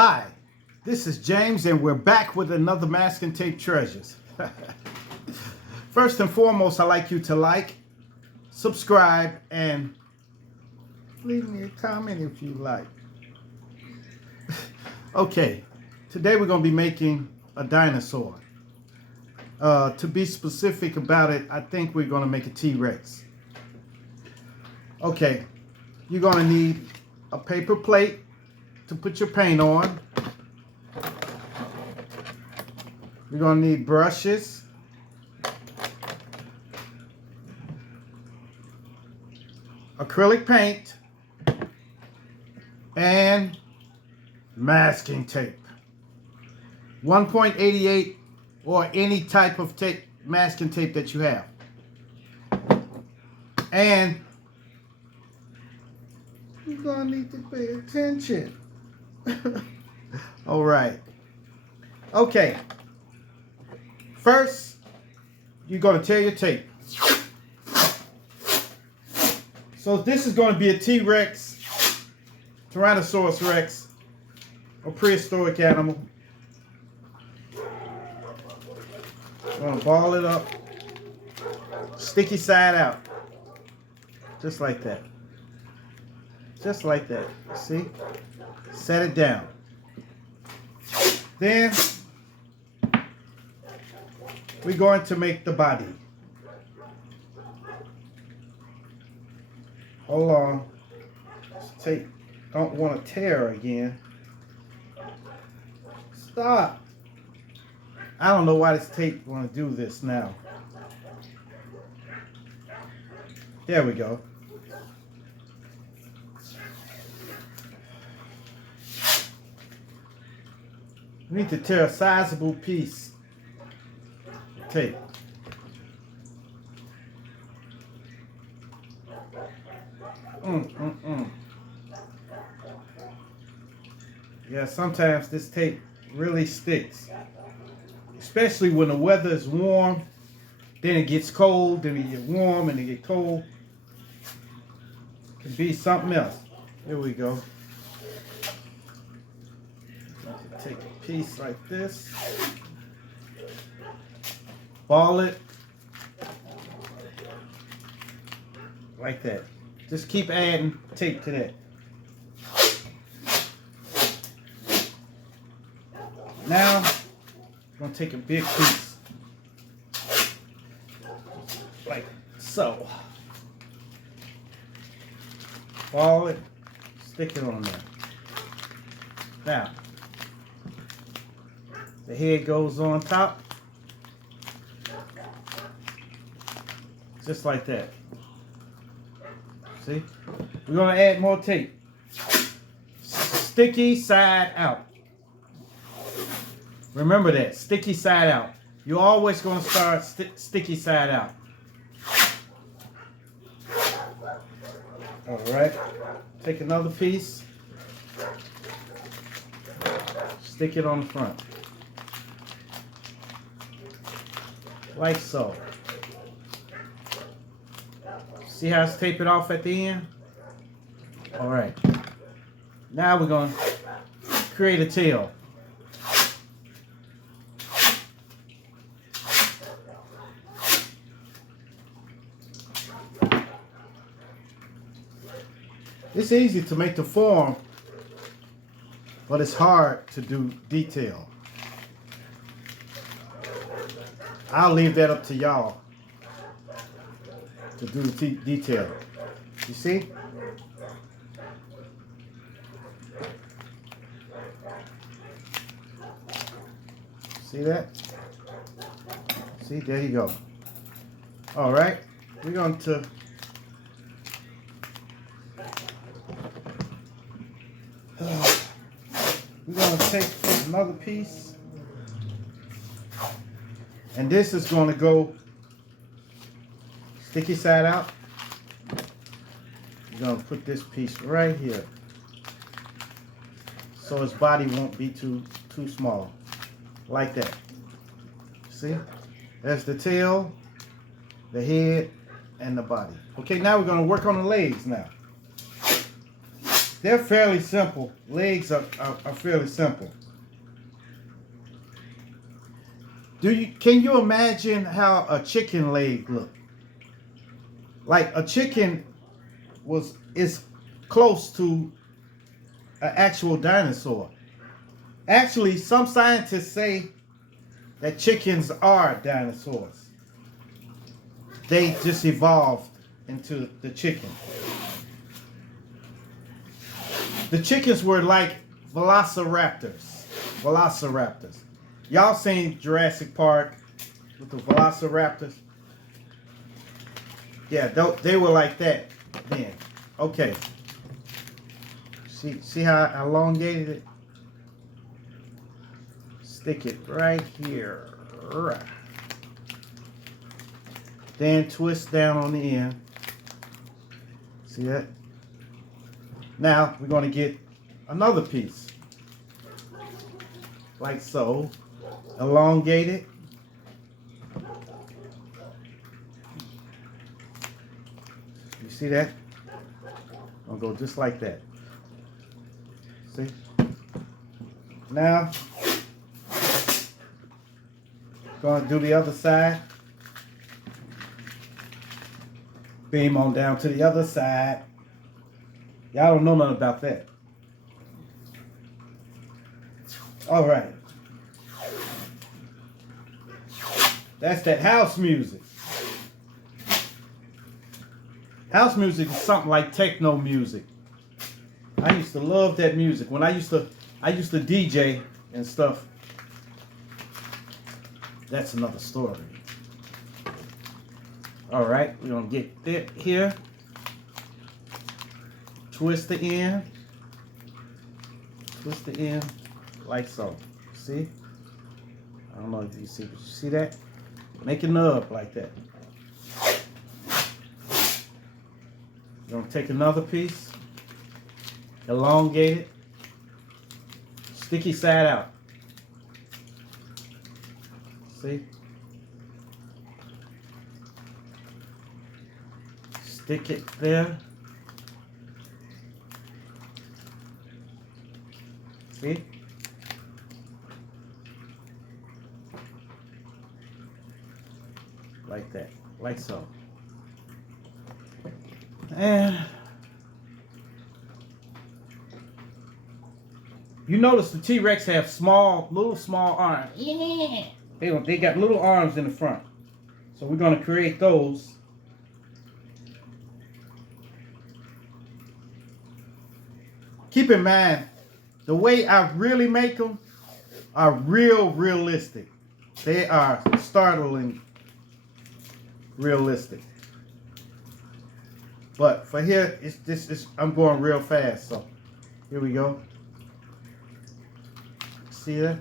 Hi, this is James and we're back with another Masking Tape Treasures. First and foremost, I'd like you to like, subscribe, and leave me a comment if you like. Okay, today we're going to be making a dinosaur. To be specific about it, I think we're going to make a T-Rex. Okay, you're going to need a paper plate to put your paint on. You're going to need brushes, acrylic paint, and masking tape. 1.88 or any type of tape, masking tape that you have. And you're going to need to pay attention. All right. Okay. First, you're going to tear your tape. So this is going to be a T-Rex, Tyrannosaurus Rex, a prehistoric animal. I'm going to ball it up, sticky side out, just like that. Just like that. See? Set it down. Then we're going to make the body. Hold on. This tape don't want to tear again. Stop. I don't know why this tape want to do this now. There we go. We need to tear a sizable piece of tape. Yeah, sometimes this tape really sticks. Especially when the weather is warm, then it gets cold, then it gets warm, and it gets cold. It could be something else. Here we go. Take a piece like this, ball it like that. Just keep adding tape to that. Now, I'm going to take a big piece, like so. Ball it, stick it on there. Now, the head goes on top, just like that. See? We're going to add more tape. Sticky side out. Remember that, sticky side out. You're always going to start sticky side out. All right. Take another piece. Stick it on the front. Like so. See how it's taped off at the end? All right. Now we're going to create a tail. It's easy to make the form, but it's hard to do detail. I'll leave that up to y'all to do the detail. You see? See that? See, there you go. All right, we're going to take another piece. And this is going to go sticky side out. You're going to put this piece right here so his body won't be too small. Like that. See? That's the tail, the head, and the body. Okay, now we're going to work on the legs now. They're fairly simple. Legs are fairly simple. Can you imagine how a chicken leg look? Like a chicken is close to an actual dinosaur. Actually, some scientists say that chickens are dinosaurs. They just evolved into the chicken. The chickens were like velociraptors. Y'all seen Jurassic Park with the velociraptors? Yeah, they were like that then. Okay. See how I elongated it? Stick it right here. Then twist down on the end. See that? Now we're going to get another piece. Like so. Elongate it. You see that? I'll go just like that. See? Now, going to do the other side. Beam on down to the other side. Y'all don't know nothing about that. All right. That's that house music. House music is something like techno music. I used to love that music. When I used to DJ and stuff. That's another story. All right, we're gonna get it here. Twist the end. Twist the end like so. See? I don't know if you see, but you see that? Make a nub like that. You're gonna take another piece, elongate it, sticky side out. See? Stick it there. See? Like that, like so. And you notice the T-Rex have little small arms. Yeah. They got little arms in the front. So we're gonna create those. Keep in mind, the way I really make them are realistic. They are startling realistic. But for here, I'm going real fast. So here we go. See that?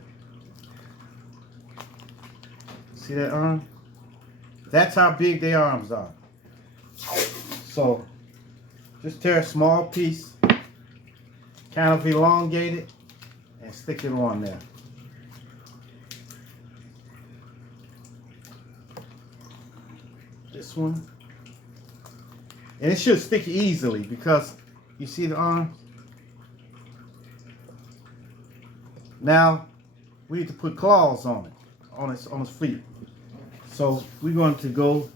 See that arm? That's how big their arms are. So just tear a small piece, kind of elongate it, and stick it on there. This one. And it should stick easily because you see the arms? Now we need to put claws on it, on its feet. So we're going to go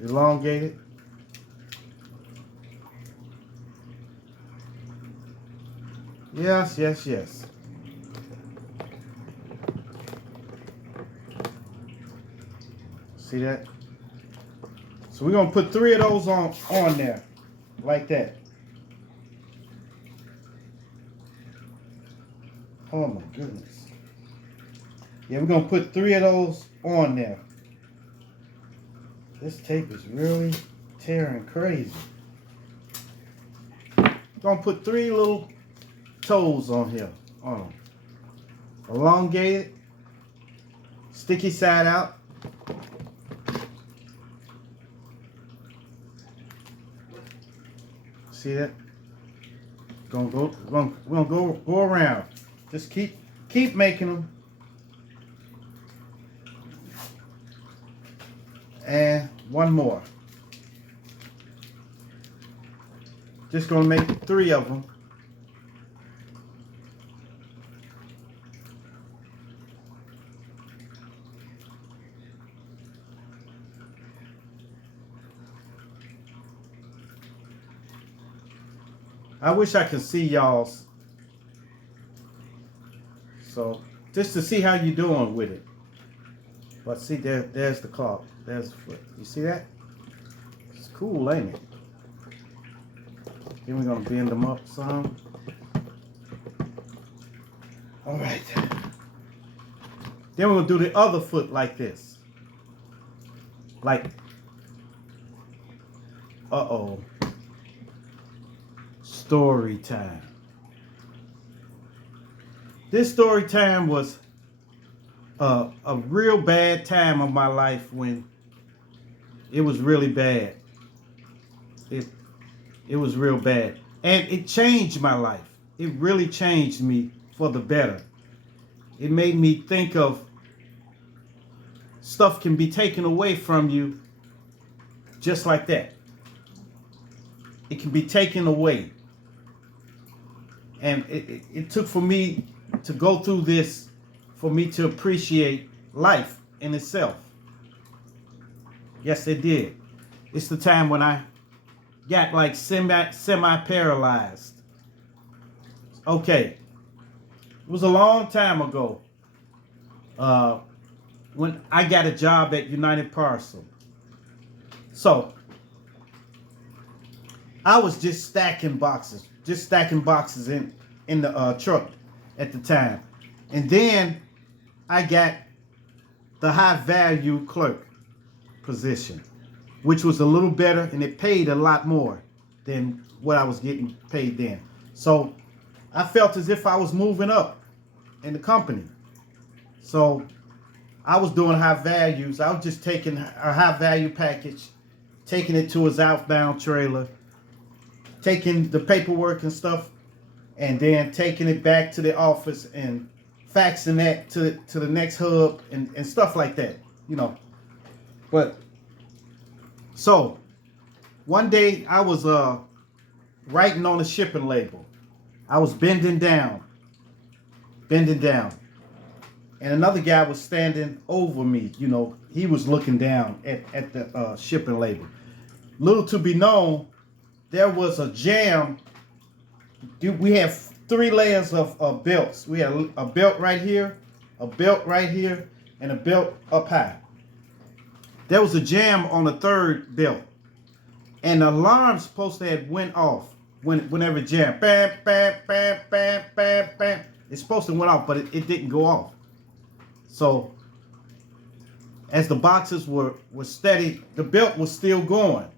elongate it. Yes, yes, yes. See that? So we're going to put 3 of those on there, like that. Oh my goodness. Yeah, we're going to put 3 of those on there. This tape is really tearing crazy. Going to put 3 little toes on here. On them. Elongate it. Sticky side out. See that? We're gonna go around. Just keep making them. And one more. Just gonna make 3 of them. I wish I could see y'all's. So just to see how you're doing with it. But see, there's the cloth. There's the foot. You see that? It's cool, ain't it? Then we're gonna bend them up some. All right. Then we're gonna do the other foot like this. Like, uh-oh. Story time. This story time was a real bad time of my life when it was really bad. It was real bad. And it changed my life. It really changed me for the better. It made me think of stuff can be taken away from you just like that. It can be taken away. And it took for me to go through this for me to appreciate life in itself. Yes, it did. It's the time when I got like semi-paralyzed. Okay. It was a long time ago when I got a job at United Parcel. So I was just stacking boxes in the truck at the time. And then I got the high value clerk position, which was a little better and it paid a lot more than what I was getting paid then. So I felt as if I was moving up in the company. So I was doing high values. I was just taking a high value package, taking it to his outbound trailer, taking the paperwork and stuff, and then taking it back to the office and faxing that to the next hub and stuff like that, you know. But so one day I was writing on a shipping label. I was bending down. And another guy was standing over me, you know. He was looking down at the shipping label. Little to be known, there was a jam. We have 3 layers of belts. We had a belt right here, a belt right here, and a belt up high. There was a jam on the 3rd belt. And the alarm supposed to have went off whenever it jammed. Bam, bam, bam, bam, bam, bam. It's supposed to went off, but it didn't go off. So as the boxes were steady, the belt was still going.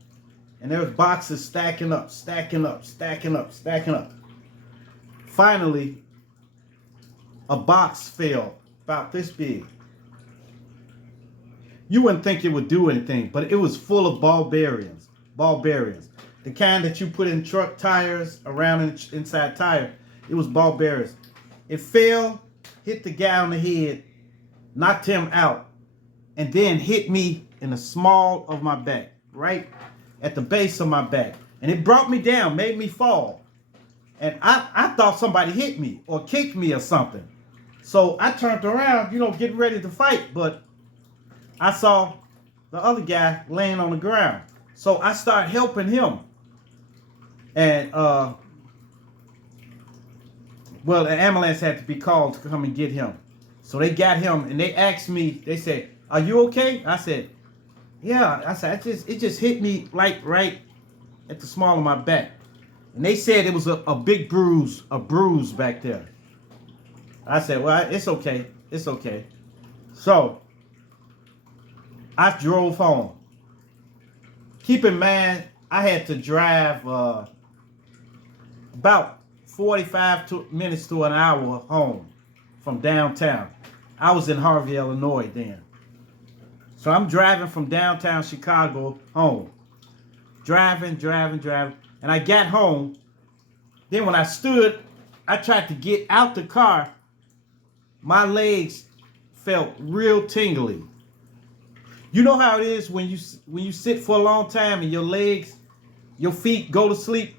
And there was boxes stacking up. Finally, a box fell about this big. You wouldn't think it would do anything, but it was full of ball bearings. The kind that you put in truck tires, around inside tire. It was ball bearings. It fell, hit the guy on the head, knocked him out, and then hit me in the small of my back, right at the base of my back. And it brought me down, made me fall. And I thought somebody hit me or kicked me or something. So I turned around, you know, getting ready to fight, but I saw the other guy laying on the ground. So I started helping him. And, well, the ambulance had to be called to come and get him. So they got him and they asked me, they said, "Are you okay?" I said, "Yeah." I said, it just hit me like right at the small of my back. And they said it was a big bruise, back there. I said, "Well, it's okay. It's okay." So I drove home. Keep in mind, I had to drive about 45 minutes to an hour home from downtown. I was in Harvey, Illinois then. So I'm driving from downtown Chicago home. Driving. And I got home. Then when I stood, I tried to get out the car. My legs felt real tingly. You know how it is when you sit for a long time and your feet go to sleep?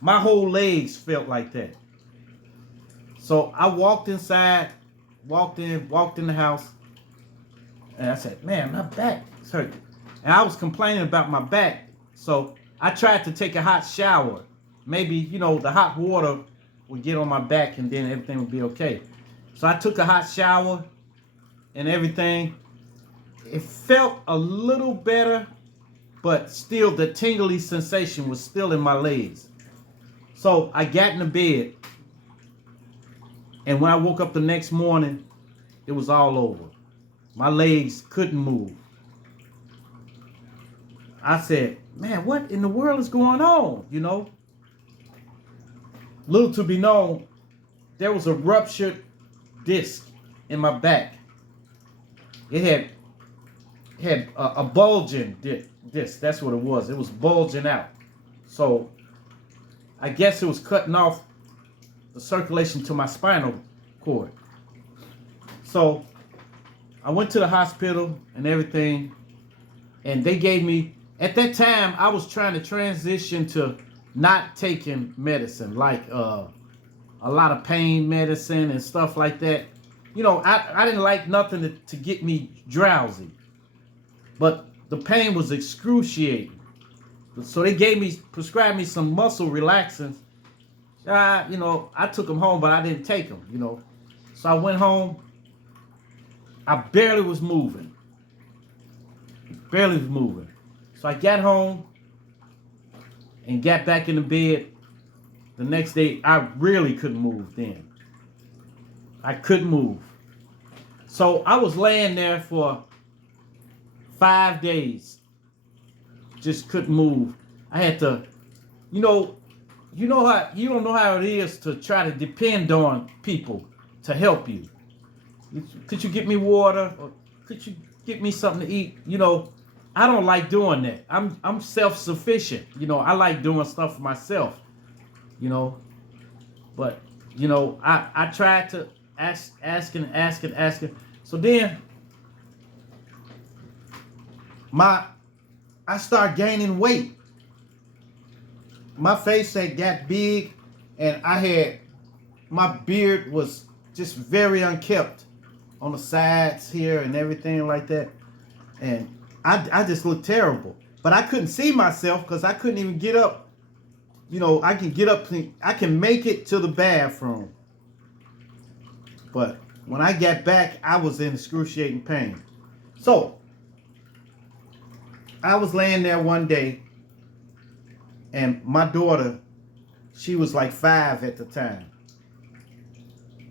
My whole legs felt like that. So I walked inside, walked in the house, and I said, man, my back is hurting. And I was complaining about my back. So I tried to take a hot shower. Maybe, the hot water would get on my back and then everything would be okay. So I took a hot shower and everything. It felt a little better, but still the tingly sensation was still in my legs. So I got in the bed, and when I woke up the next morning, it was all over. My legs couldn't move. I said, man, what in the world is going on? Little to be known, there was a ruptured disc in my back. It had a bulging disc. That's what it was. It was bulging out. So I guess it was cutting off the circulation to my spinal cord. So I went to the hospital and everything, and they gave me, at that time, I was trying to transition to not taking medicine, like a lot of pain medicine and stuff like that. I didn't like nothing to get me drowsy, but the pain was excruciating. So they prescribed me some muscle relaxants. I took them home, but I didn't take them, So I went home. I barely was moving. So I got home and got back in the bed. The next day, I really couldn't move then. I couldn't move. So I was laying there for 5 days. Just couldn't move. I had to, you don't know how it is to try to depend on people to help you. Could you get me water? Or could you get me something to eat? I don't like doing that. I'm self-sufficient. I like doing stuff for myself. But I tried to asking. So then I started gaining weight. My face had got big, and my beard was just very unkempt on the sides here and everything like that. And I just looked terrible. But I couldn't see myself because I couldn't even get up. I can get up, I can make it to the bathroom. But when I got back, I was in excruciating pain. So I was laying there one day, and my daughter, she was like 5 at the time.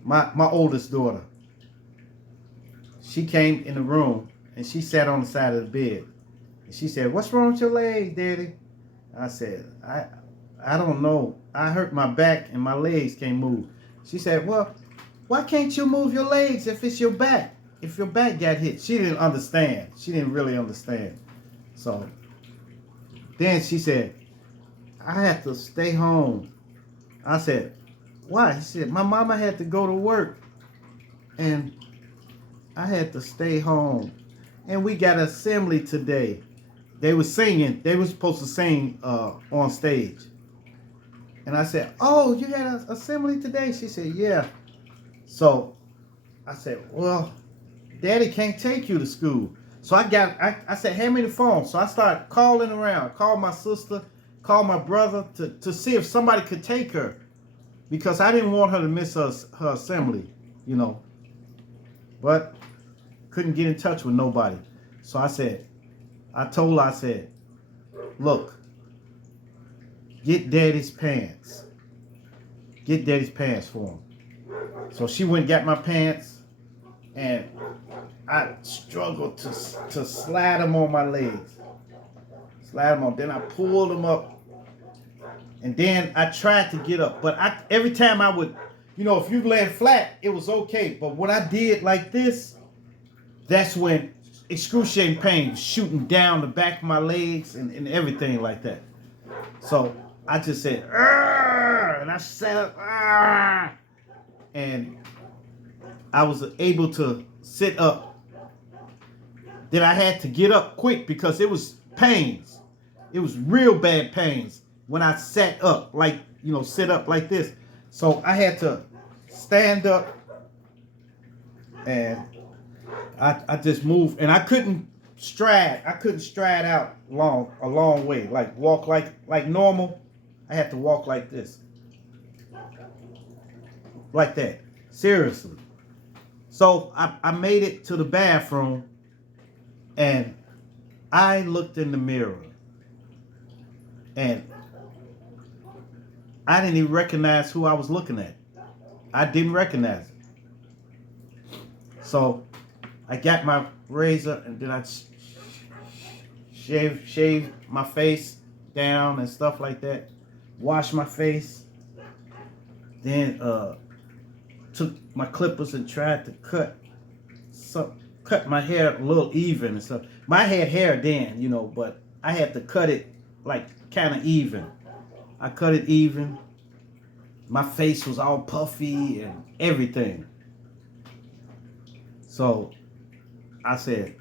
My oldest daughter. She came in the room and she sat on the side of the bed. And she said, "What's wrong with your leg, Daddy?" I said, I don't know. I hurt my back and my legs can't move. She said, "Well, why can't you move your legs if it's your back? If your back got hit?" She didn't understand. She didn't really understand. So then she said, "I have to stay home." I said, "Why?" She said, "My mama had to go to work and I had to stay home. And we got assembly today." They were singing. They were supposed to sing on stage. And I said, "Oh, you had an assembly today?" She said, "Yeah." So I said, "Well, Daddy can't take you to school." So I said, "Hand me the phone." So I started calling around, called my sister, called my brother to see if somebody could take her, because I didn't want her to miss her assembly, But couldn't get in touch with nobody. So I told her, I said, "Look, get Daddy's pants. Get Daddy's pants for him." So she went and got my pants, and I struggled to slide them on my legs. Slide them on. Then I pulled them up, and then I tried to get up. But every time I would, if you lay flat, it was okay. But when I did like this, that's when excruciating pain was shooting down the back of my legs and everything like that. So I just said, "Arr!" And I sat up, "Arr!" And I was able to sit up. that I had to get up quick because it was pains. It was real bad pains when I sat up, like, sit up like this. So I had to stand up, and I just moved, and I couldn't stride. I couldn't stride out a long way, like walk like normal. I had to walk like this, like that. Seriously. So I made it to the bathroom, and I looked in the mirror, and I didn't even recognize who I was looking at. I didn't recognize it. So I got my razor, and then I shaved my face down and stuff like that. Washed my face. Then took my clippers and tried to cut my hair a little even and stuff. I had hair then, but I had to cut it like kind of even. I cut it even. My face was all puffy and everything. So I said,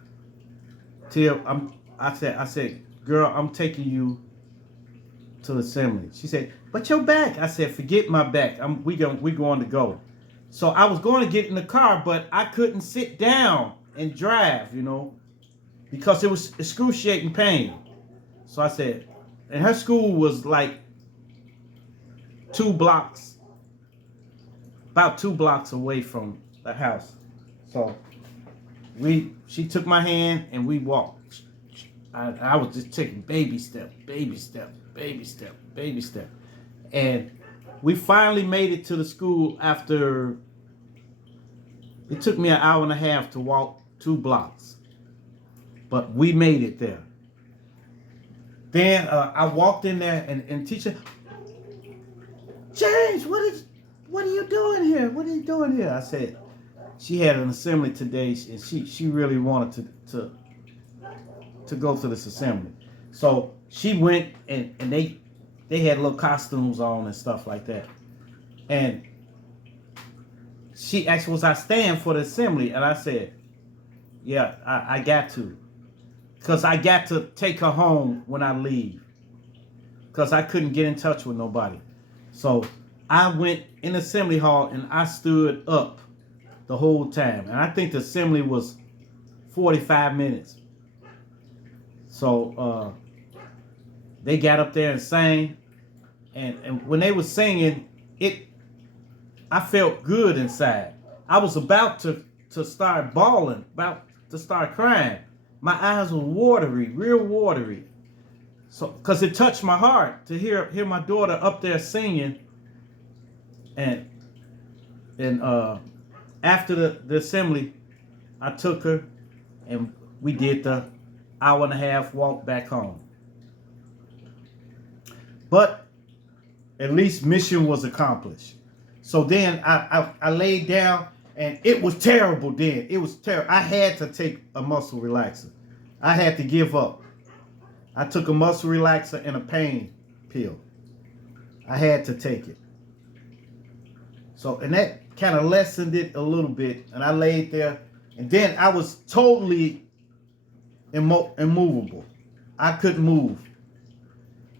I said, girl, I'm taking you to the assembly. She said, but your back. I said, forget my back. We going to go. So I was going to get in the car, but I couldn't sit down and drive, because it was excruciating pain. So I said, and her school was like about 2 blocks away from the house. So she took my hand and we walked. I was just taking baby step. And we finally made it to the school after, it took me an hour and a half to walk 2 blocks. But we made it there. Then I walked in there, and teacher, James, what are you doing here? What are you doing here? I said, she had an assembly today, and she really wanted to go to this assembly. So she went, and they had little costumes on and stuff like that. And she asked, was I staying for the assembly? And I said, yeah, I got to. Because I got to take her home when I leave. Because I couldn't get in touch with nobody. So I went in the assembly hall, and I stood up the whole time. And I think the assembly was 45 minutes. So they got up there and sang. And when they were singing, I felt good inside. I was about to start bawling, about to start crying. My eyes were watery, real watery. So, because it touched my heart to hear my daughter up there singing. And after the assembly, I took her, and we did the hour and a half walk back home. But at least mission was accomplished. So then I laid down, and it was terrible then. It was terrible. I had to take a muscle relaxer. I had to give up. I took a muscle relaxer and a pain pill. I had to take it. So, and that kind of lessened it a little bit. And I laid there, and then I was totally immovable. I couldn't move.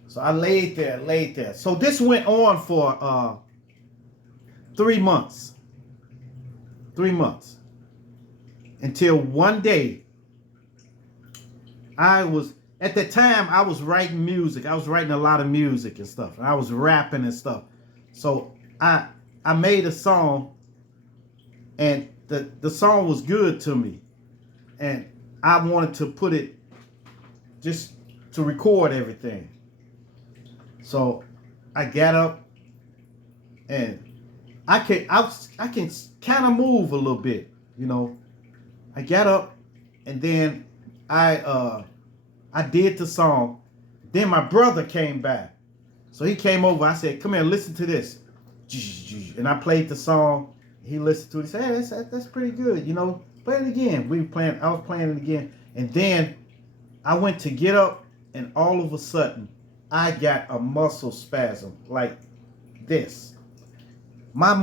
So I laid there. So this went on for 3 months. 3 months. Until one day, at the time, I was writing music. I was writing a lot of music and stuff. And I was rapping and stuff. So I made a song, and the song was good to me. And I wanted to put it, just to record everything. So I got up, and I can kind of move a little bit, I got up, and then I did the song. Then my brother came by. So he came over. I said, come here, listen to this. And I played the song. He listened to it. He said, hey, that's pretty good. Play it again. I was playing it again. And then I went to get up, and all of a sudden, I got a muscle spasm like this. My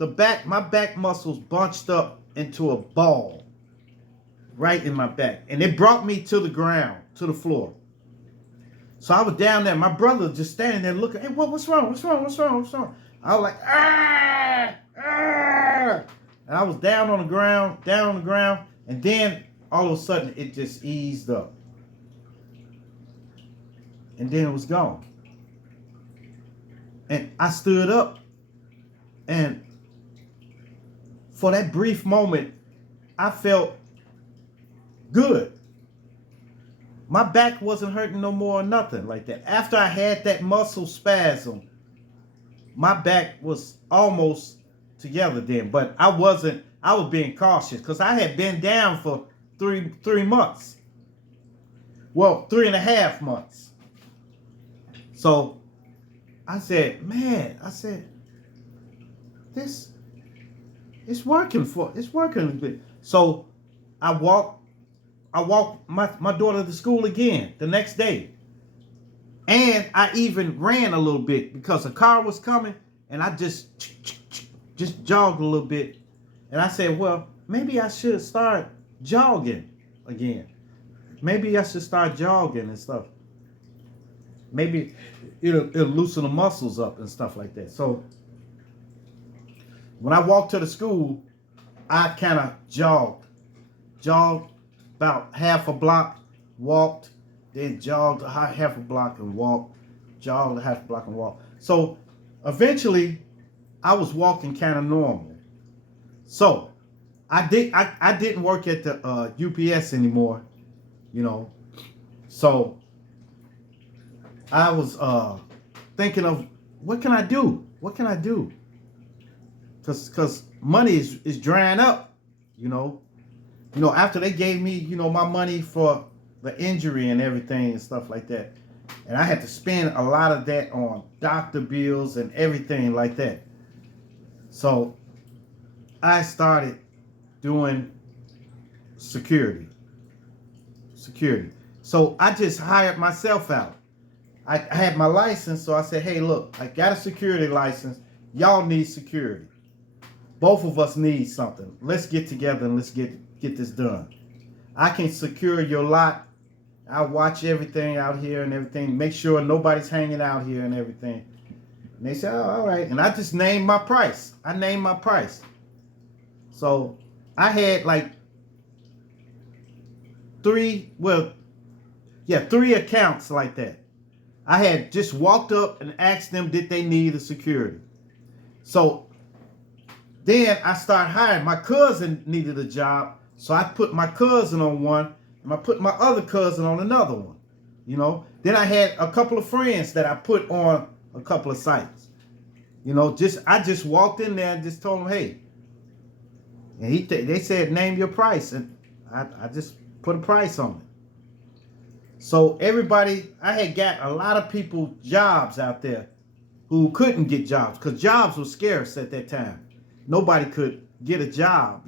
back muscles bunched up into a ball. right in my back. And it brought me to the ground, to the floor. So I was down there. My brother just standing there looking, hey, what's wrong? What's wrong? What's wrong? What's wrong? I was like, ah, ah. And I was down on the ground. And then all of a sudden it just eased up. And then it was gone. And I stood up, and for that brief moment, I felt good. My back wasn't hurting no more or nothing like that. After I had that muscle spasm, my back was almost together then. But I was being cautious because I had been down for three months. Well, 3.5 months. So I said, man, it's working a bit. So I walked my daughter to school again the next day. And I even ran a little bit because a car was coming, and I just jogged a little bit. And I said, well, maybe I should start jogging again. Maybe I should start jogging and stuff. Maybe it'll loosen the muscles up and stuff like that. So when I walked to the school, I kind of jogged about half a block, walked, then jogged half a block and walked, jogged half a block and walked. So eventually I was walking kind of normal. So I didn't work at the UPS anymore, you know. So I was thinking of what can I do? Cause money is drying up, you know. After they gave me, my money for the injury and everything and stuff like that. And I had to spend a lot of that on doctor bills and everything like that. So I started doing security. So I just hired myself out. I had my license, so I said, hey, look, I got a security license. Y'all need security. Both of us need something. Let's get together and let's get this done. I can secure your lot. I'll watch everything out here and everything. Make sure nobody's hanging out here and everything. And they said, oh, all right. And I just named my price. So I had like three accounts like that. I had just walked up and asked them, did they need a security? So then I started hiring. My cousin needed a job. So I put my cousin on one, and I put my other cousin on another one, Then I had a couple of friends that I put on a couple of sites. I just walked in there and just told them, hey. And they said, name your price. And I just put a price on it. So I had got a lot of people jobs out there who couldn't get jobs because jobs were scarce at that time. Nobody could get a job,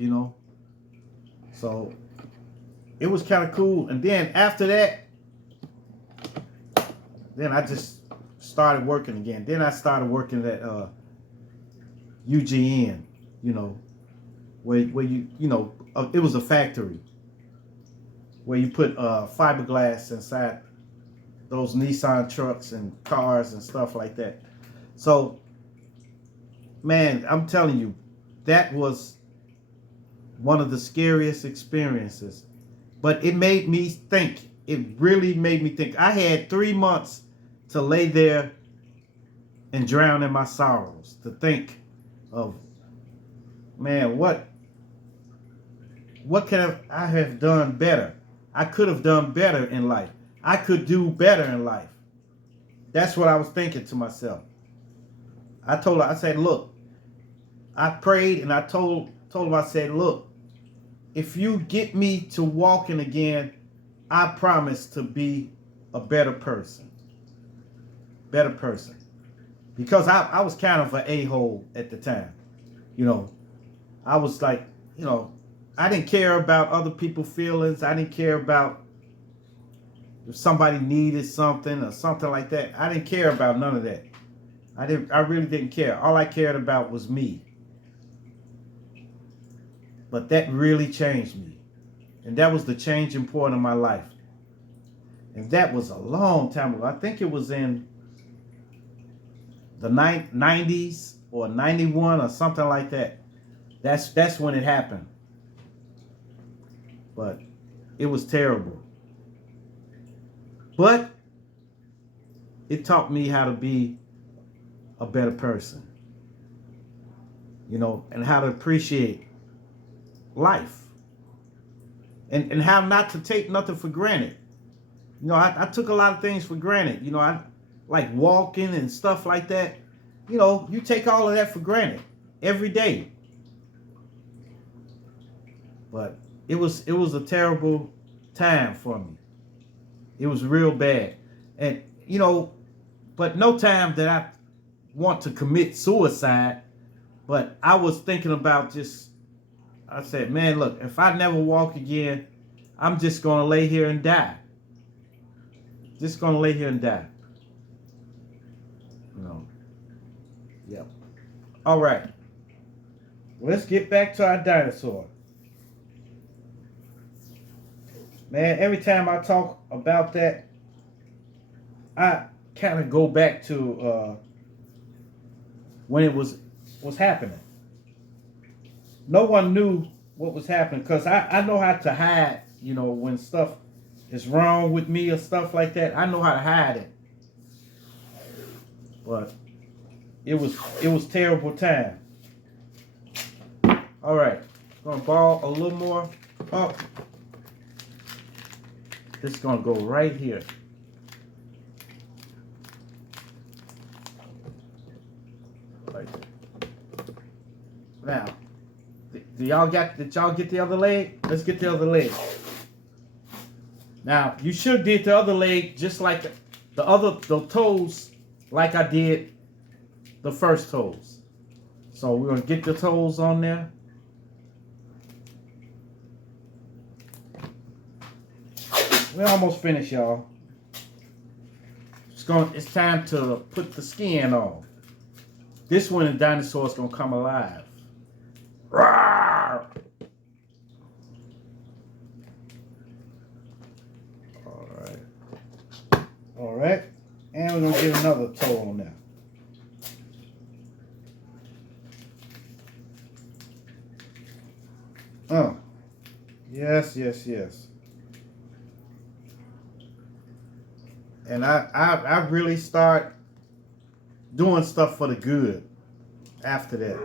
So it was kind of cool. And then after that, then I just started working again. Then I started working at UGN, where you, it was a factory where you put fiberglass inside those Nissan trucks and cars and stuff like that. So, man, I'm telling you, that was one of the scariest experiences. But it made me think. It really made me think. I had 3 months to lay there and drown in my sorrows, to think of, man, what could I have done better? I could have done better in life. I could do better in life. That's what I was thinking to myself. I told her, I said, look, I prayed and I told him, I said, look, if you get me to walking again, I promise to be a better person. Because I was kind of an a-hole at the time. I was like, I didn't care about other people's feelings. I didn't care about if somebody needed something or something like that. I didn't care about none of that. I really didn't care. All I cared about was me. But that really changed me. And that was the changing point of my life. And that was a long time ago. I think it was in the 90s or 91 or something like that. That's when it happened. But it was terrible. But it taught me how to be a better person. You know, and how to appreciate life. And how not to take nothing for granted. You know, I took a lot of things for granted. You know, I like walking and stuff like that. You know, you take all of that for granted every day. But it was a terrible time for me. It was real bad. And, you know, but no time that I want to commit suicide. But I was thinking about I said, man, look, if I never walk again, I'm just going to lay here and die. Just going to lay here and die. You know. Yep. All right. Let's get back to our dinosaur. Man, every time I talk about that, I kind of go back to when it was happening. No one knew what was happening because I know how to hide, you know, when stuff is wrong with me or stuff like that. I know how to hide it. But it was terrible time. All right, gonna ball a little more up. This is gonna go right here. Right there. Now, did y'all get the other leg? Let's get the other leg. Now, you should did the other leg just like the toes, like I did the first toes. So we're gonna get the toes on there. We're almost finished, y'all. It's time to put the skin on. This one, the dinosaur is gonna come alive. Rawr! All right, and we're gonna get another toe on there. Yes. And I really start doing stuff for the good after that.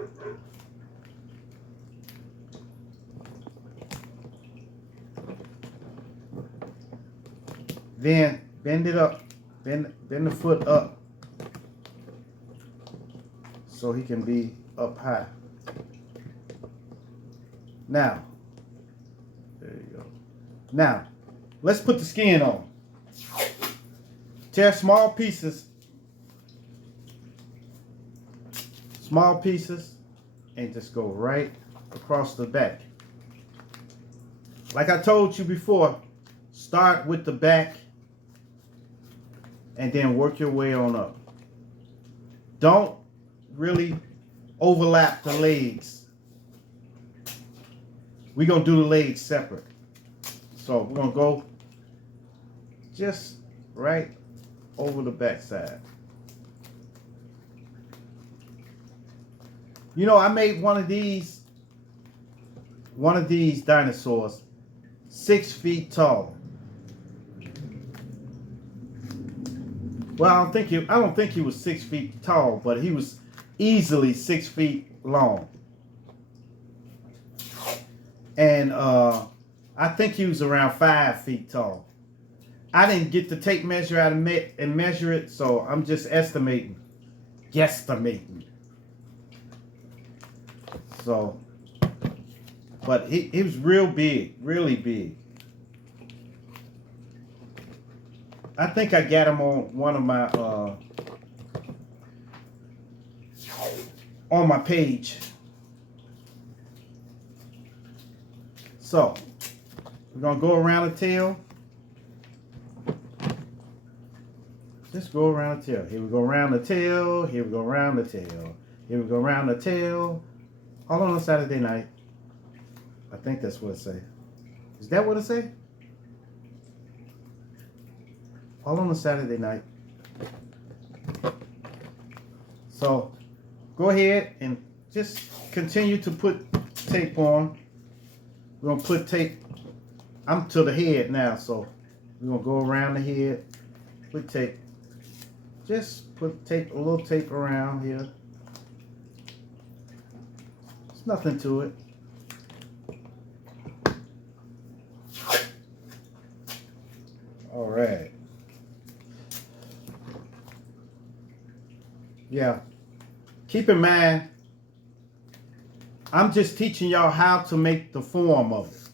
Then bend it up, bend the foot up so he can be up high. Now, there you go. Now, let's put the skin on. Tear small pieces, and just go right across the back. Like I told you before, start with the back and then work your way on up. Don't really overlap the legs. We're going to do the legs separate. So we're going to go just right over the back side. You know, I made one of these dinosaurs 6 feet tall. Well, I don't think he was 6 feet tall, but he was easily 6 feet long. And I think he was around 5 feet tall. I didn't get the tape measure out and measure it, so I'm just guesstimating. So, but he was real big, really big. I think I got him on one of my on my page. So we're gonna go around the tail. Just go around the tail. Here we go around the tail. Here we go around the tail. Here we go around the tail. All on a Saturday night. I think that's what it say. Is that what it say? All on a Saturday night. So go ahead and just continue to put tape on. We're gonna put tape. I'm to the head now, so we're gonna go around the head. Put tape. Just put tape, a little tape around here. There's nothing to it. All right. Yeah. Keep in mind, I'm just teaching y'all how to make the form of it.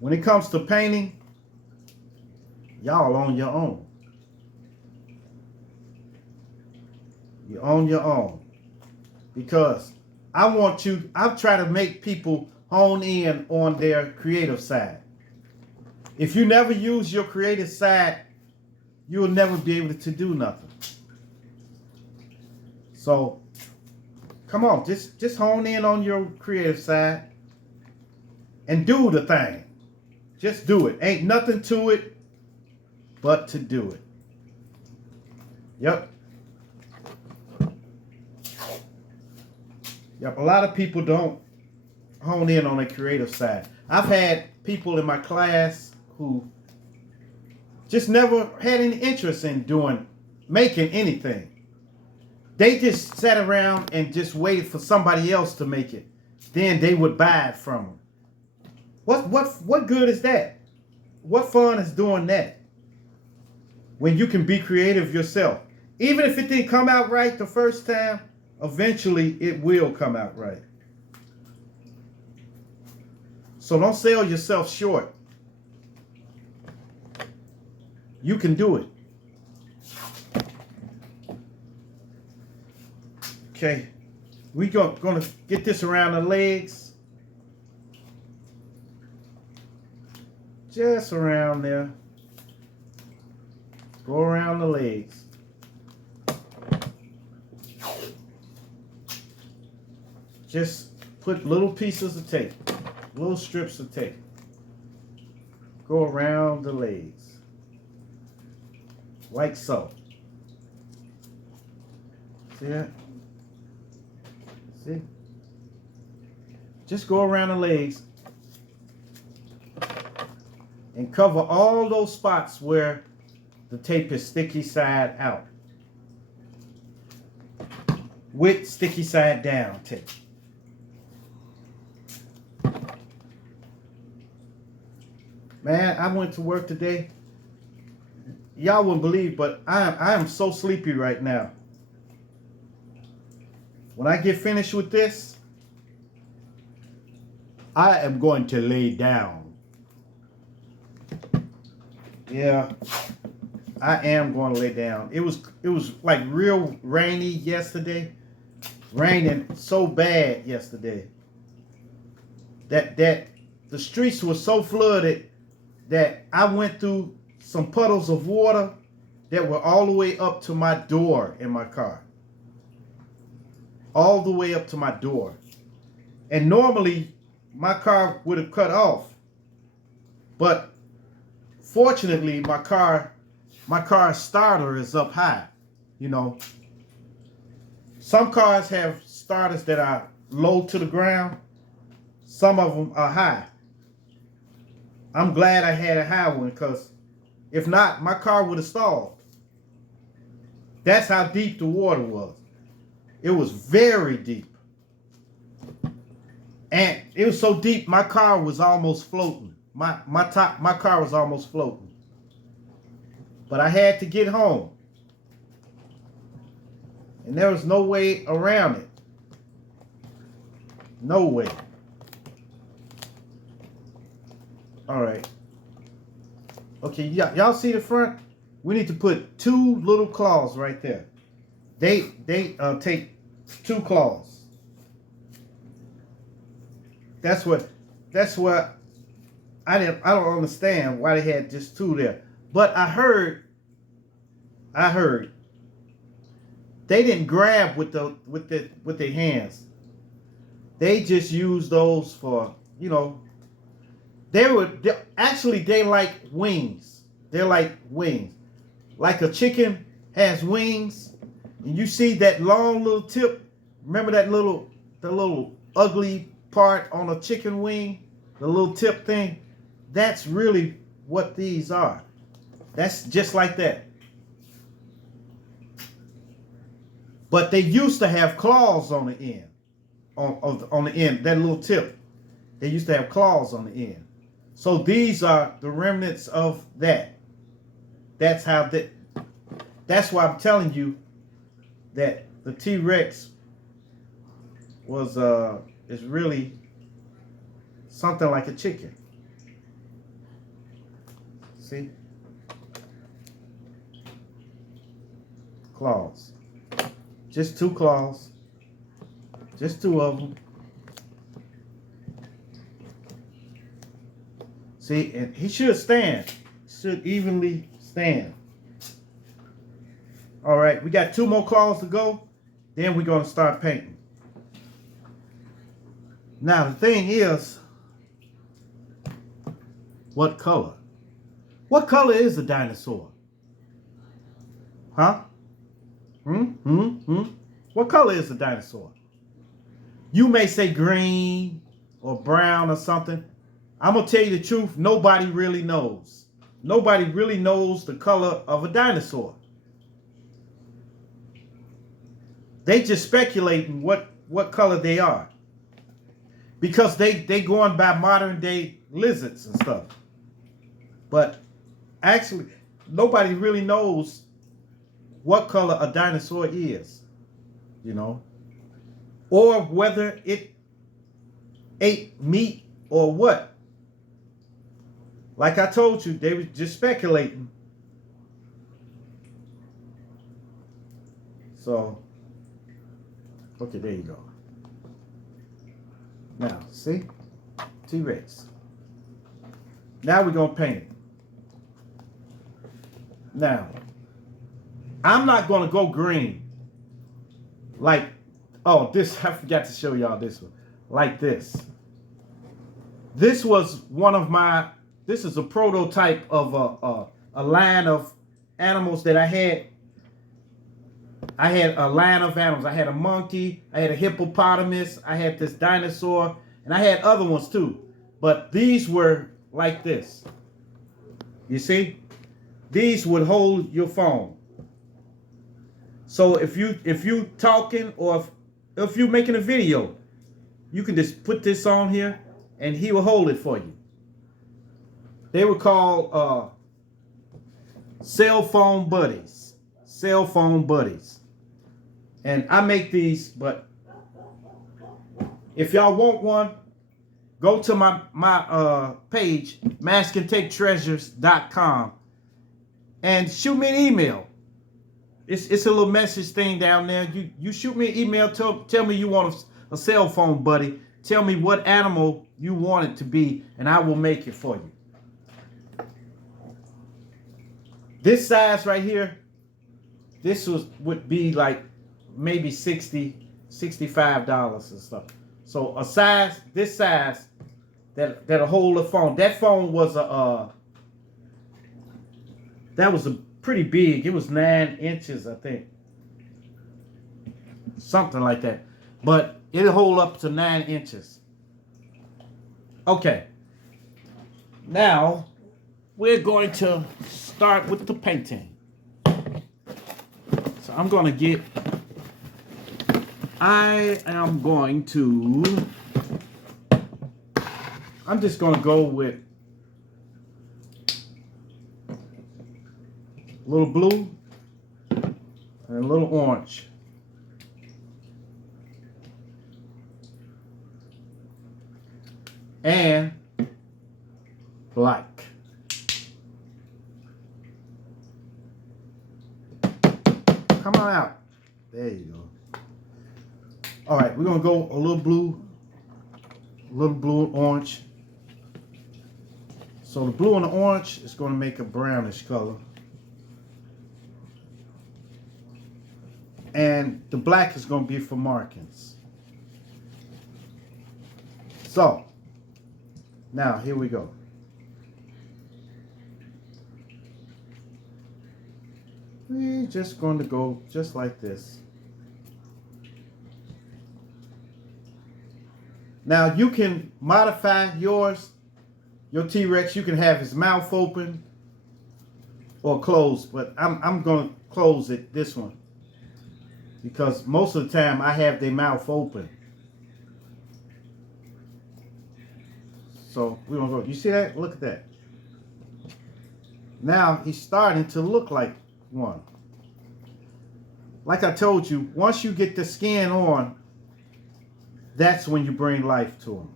When it comes to painting, y'all on your own. You're on your own. Because I've tried to make people hone in on their creative side. If you never use your creative side, you'll never be able to do nothing. So, come on, just hone in on your creative side and do the thing. Just do it. Ain't nothing to it but to do it. Yep. Yep, a lot of people don't hone in on their creative side. I've had people in my class who just never had any interest in making anything. They just sat around and just waited for somebody else to make it. Then they would buy it from them. What good is that? What fun is doing that? When you can be creative yourself. Even if it didn't come out right the first time, eventually it will come out right. So don't sell yourself short. You can do it. Okay, we're gonna get this around the legs. Just around there. Go around the legs. Just put little pieces of tape, little strips of tape. Go around the legs. Like so. See that? See? Just go around the legs and cover all those spots where the tape is sticky side out with sticky side down tape. Man, I went to work today. Y'all wouldn't believe, but I am so sleepy right now. When I get finished with this, I am going to lay down. Yeah, I am going to lay down. It was like real rainy yesterday. Raining so bad yesterday. That the streets were so flooded that I went through some puddles of water that were all the way up to my door in my car. All the way up to my door. And normally my car would have cut off. But fortunately my car starter is up high. You know. Some cars have starters that are low to the ground. Some of them are high. I'm glad I had a high one, because if not, my car would have stalled. That's how deep the water was. It was very deep. And it was so deep, my car was almost floating. My car was almost floating. But I had to get home. And there was no way around it. No way. All right. Okay, y'all see the front? We need to put 2 little claws right there. They take 2 claws. That's what I don't understand why they had just 2 there. But I heard they didn't grab with their hands. They just used those for, Actually, they like wings. They're like wings. Like a chicken has wings, and you see that long little tip. Remember the little ugly part on a chicken wing, the little tip thing. That's really what these are. That's just like that. But they used to have claws on the end, on the end, that little tip. They used to have claws on the end. So these are the remnants of that. That's why I'm telling you that the T-Rex is really something like a chicken. See? Claws. Just 2 claws. Just 2 of them. See, and he should stand. Should evenly stand. All right, we got 2 more claws to go. Then we're going to start painting. Now, the thing is, what color? What color is a dinosaur? Huh? What color is a dinosaur? You may say green or brown or something. I'm going to tell you the truth. Nobody really knows. Nobody really knows the color of a dinosaur. They just speculating what color they are. Because they going by modern day lizards and stuff. But actually, nobody really knows what color a dinosaur is, you know, or whether it ate meat or what. Like I told you, they were just speculating. So, okay, there you go. Now, see? T-Rex. Now we're going to paint it. Now, I'm not going to go green. Like, oh, this, I forgot to show y'all this one. Like this. This was one of my, this is a prototype of a line of animals that I had. I had a line of animals. I had a monkey, I had a hippopotamus, I had this dinosaur, and I had other ones too. But these were like this. You see? These would hold your phone. So if you talking or if you're making a video, you can just put this on here and he will hold it for you. They were called cell phone buddies. Cell phone buddies. And I make these, but if y'all want one, go to my page, maskingtapetreasures.com, and shoot me an email. It's a little message thing down there. You shoot me an email, tell me you want a cell phone buddy. Tell me what animal you want it to be, and I will make it for you. This size right here, this would be like maybe $60, $65 and stuff. So a size, this size, that'll hold a phone. That phone was that was a pretty big. It was 9 inches, I think. Something like that. But it'll hold up to 9 inches. Okay. Now, we're going to start with the painting. So I'm going to I'm just going to go with a little blue and a little orange. And black. Come on out. There you go. All right, we're going to go a little blue, orange. So the blue and the orange is going to make a brownish color. And the black is going to be for markings. So, now here we go. We're just going to go just like this. Now you can modify yours, your T-Rex. You can have his mouth open or closed, but I'm going to close it, this one, because most of the time I have their mouth open. So we're going to go. You see that? Look at that. Now he's starting to look like one. Like I told you, once you get the skin on, that's when you bring life to him.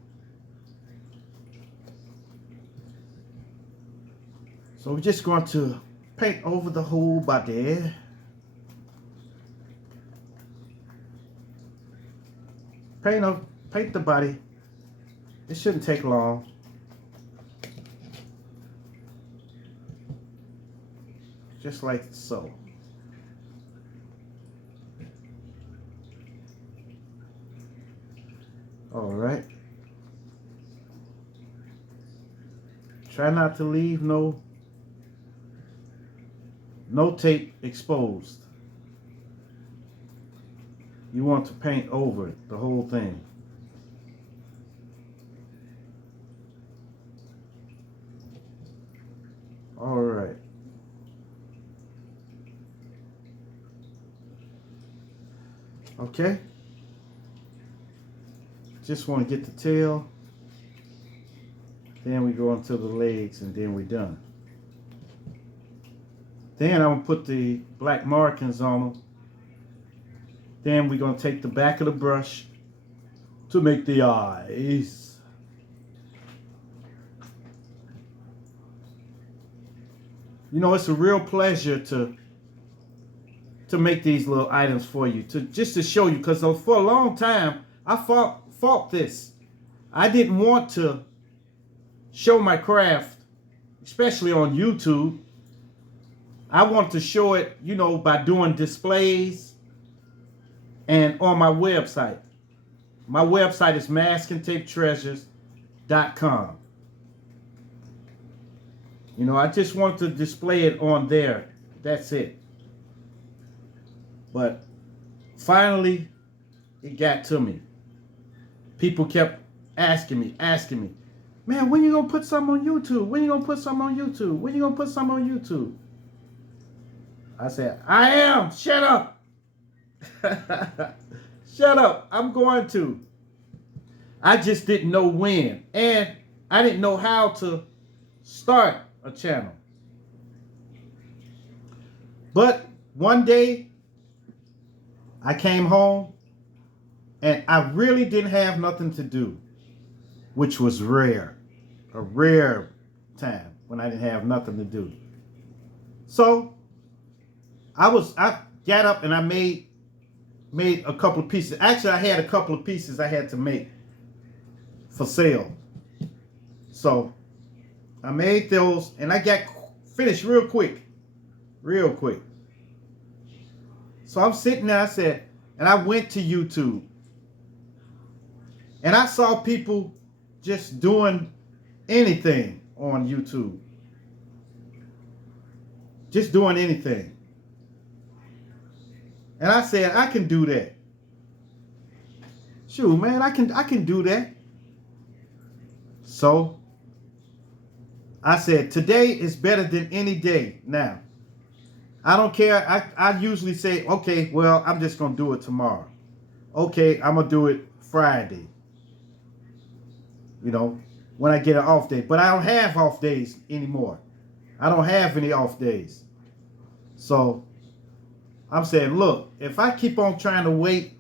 So we're just going to paint over the whole body. Paint the body. It shouldn't take long. Just like so. All right. Try not to leave no tape exposed. You want to paint over the whole thing. All right. Okay. Just want to get the tail. Then we go into the legs and then we're done. Then I'm going to put the black markings on them. Then we're going to take the back of the brush to make the eyes. You know, it's a real pleasure to make these little items for you, just to show you, because for a long time I fought this. I didn't want to show my craft, especially on YouTube. I want to show it, you know, by doing displays and on my website. My website is maskingtapetreasures.com. You know, I just want to display it on there. That's it. But finally, it got to me. People kept asking me, man, when you gonna put something on YouTube? When you gonna put something on YouTube? When you gonna put something on YouTube? I said, I am. Shut up. Shut up. I'm going to. I just didn't know when. And I didn't know how to start a channel. But one day, I came home and I really didn't have nothing to do, which was rare. A rare time when I didn't have nothing to do. So I got up and I made a couple of pieces. Actually, I had a couple of pieces I had to make for sale. So I made those and I got finished real quick. Real quick. So I'm sitting there, and I went to YouTube. And I saw people just doing anything on YouTube. Just doing anything. And I said, I can do that. Shoot, man, I can do that. So I said, today is better than any day now. I don't care. I usually say, okay, well, I'm just going to do it tomorrow. Okay, I'm going to do it Friday. You know, when I get an off day. But I don't have off days anymore. I don't have any off days. So I'm saying, look, if I keep on trying to wait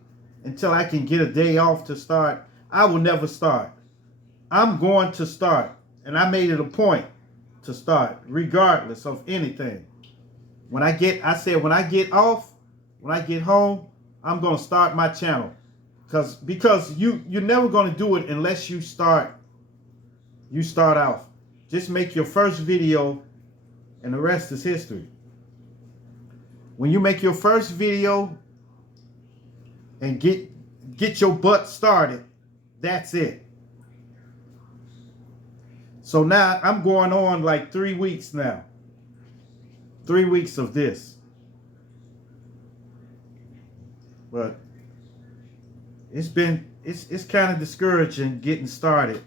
until I can get a day off to start, I will never start. I'm going to start. And I made it a point to start, regardless of anything. When I get off, when I get home, I'm going to start my channel. Because you're never going to do it unless you start off. Just make your first video and the rest is history. When you make your first video and get your butt started, that's it. So now I'm going on like 3 weeks now. 3 weeks of this. But it's kind of discouraging getting started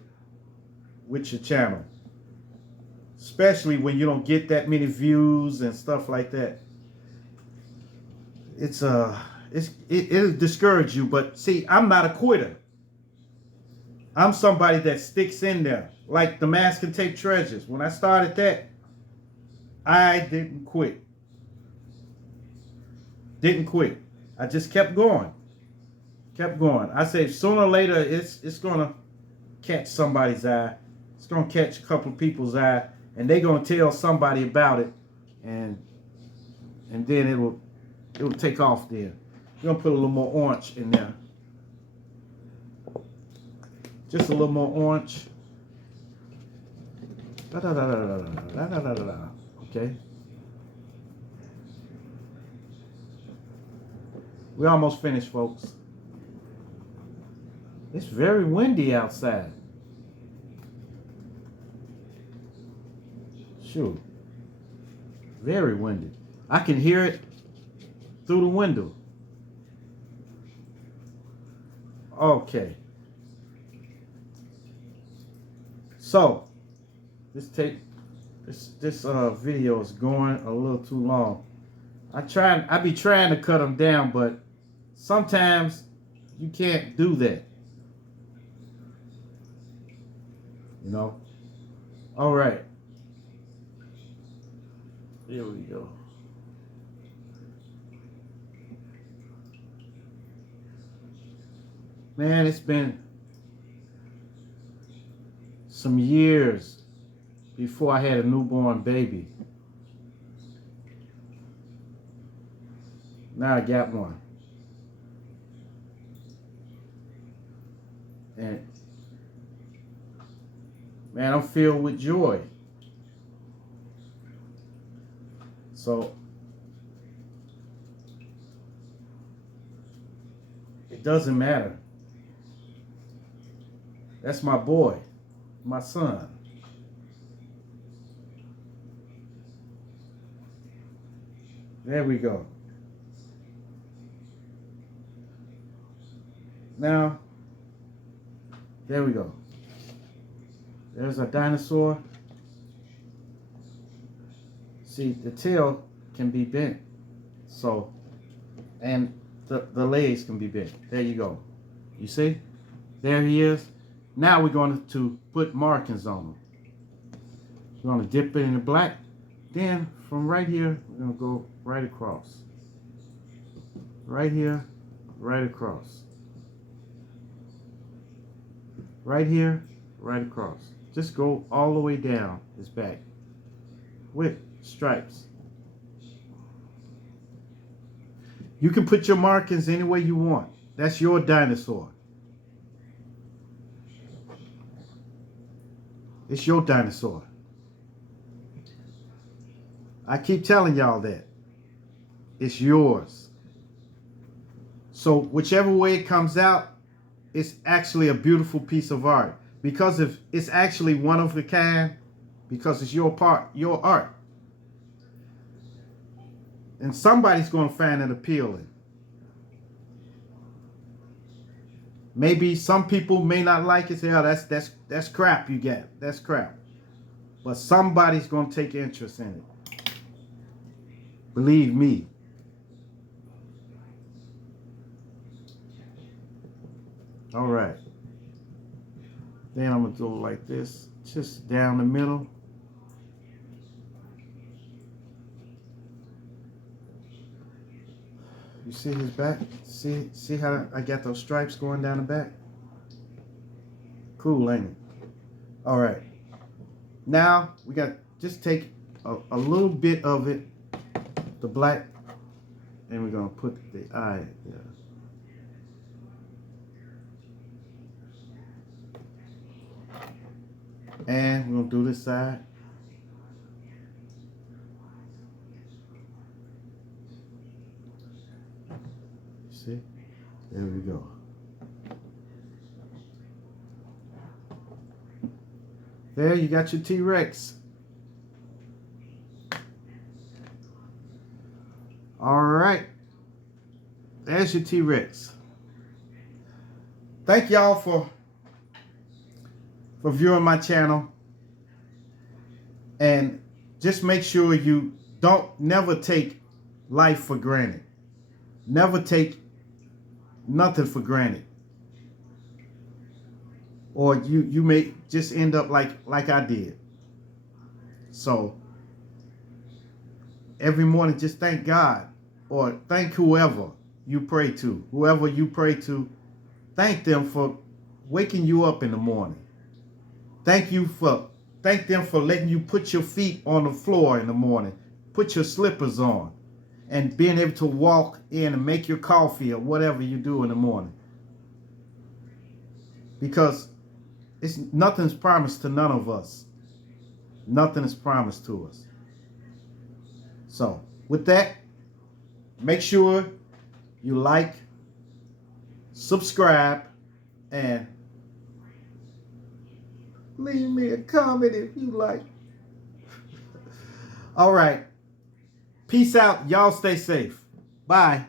with your channel, especially when you don't get that many views and stuff like that. It'll discourage you. But see, I'm not a quitter. I'm somebody that sticks in there, like the Mask and Tape Treasures. When I started that, I didn't quit. Didn't quit. I just kept going. Kept going. I said sooner or later it's gonna catch somebody's eye. It's gonna catch a couple of people's eye, and they're gonna tell somebody about it, and then it will take off there. We're gonna put a little more orange in there. Just a little more orange. Okay. We're almost finished, folks. It's very windy outside. Sure. Very windy. I can hear it through the window. Okay. So, this video is going a little too long. I be trying to cut them down, but sometimes you can't do that. You know? All right. Here we go. Man, it's been some years before I had a newborn baby. Now I got one. And man, I'm filled with joy. So it doesn't matter. That's my boy, my son. There we go. Now, there we go. There's a dinosaur. See, the tail can be bent. So, and the legs can be bent. There you go. You see? There he is. Now we're going to put markings on him. We're going to dip it in the black. Then from right here, we're going to go right across. Right here, right across. Right here, right across. Just go all the way down his back with stripes. You can put your markings any way you want. That's your dinosaur. It's your dinosaur. I keep telling y'all that. It's yours. So whichever way it comes out, it's actually a beautiful piece of art. Because if it's actually one of a kind, because it's your part, your art. And somebody's going to find it appealing. Maybe some people may not like it. Say, oh, that's crap you get. That's crap. But somebody's going to take interest in it. Believe me. All right. Then I'm going to go like this. Just down the middle. You see his back? See how I got those stripes going down the back? Cool, ain't it? All right. Now we got just take a little bit of it, the black, and we're gonna put the eye there. And we're gonna do this side. See? There we go. There you got your T-Rex. All right. There's your T-Rex. Thank y'all for viewing my channel. And just make sure you never take life for granted. Never take nothing for granted. Or you may just end up like I did. So every morning just thank God, or thank whoever you pray to. Whoever you pray to, thank them for waking you up in the morning. Thank them for letting you put your feet on the floor in the morning. Put your slippers on. And being able to walk in and make your coffee or whatever you do in the morning. Because nothing's promised to none of us. Nothing is promised to us. So, with that, make sure you like, subscribe, and leave me a comment if you like. All right. Peace out. Y'all stay safe. Bye.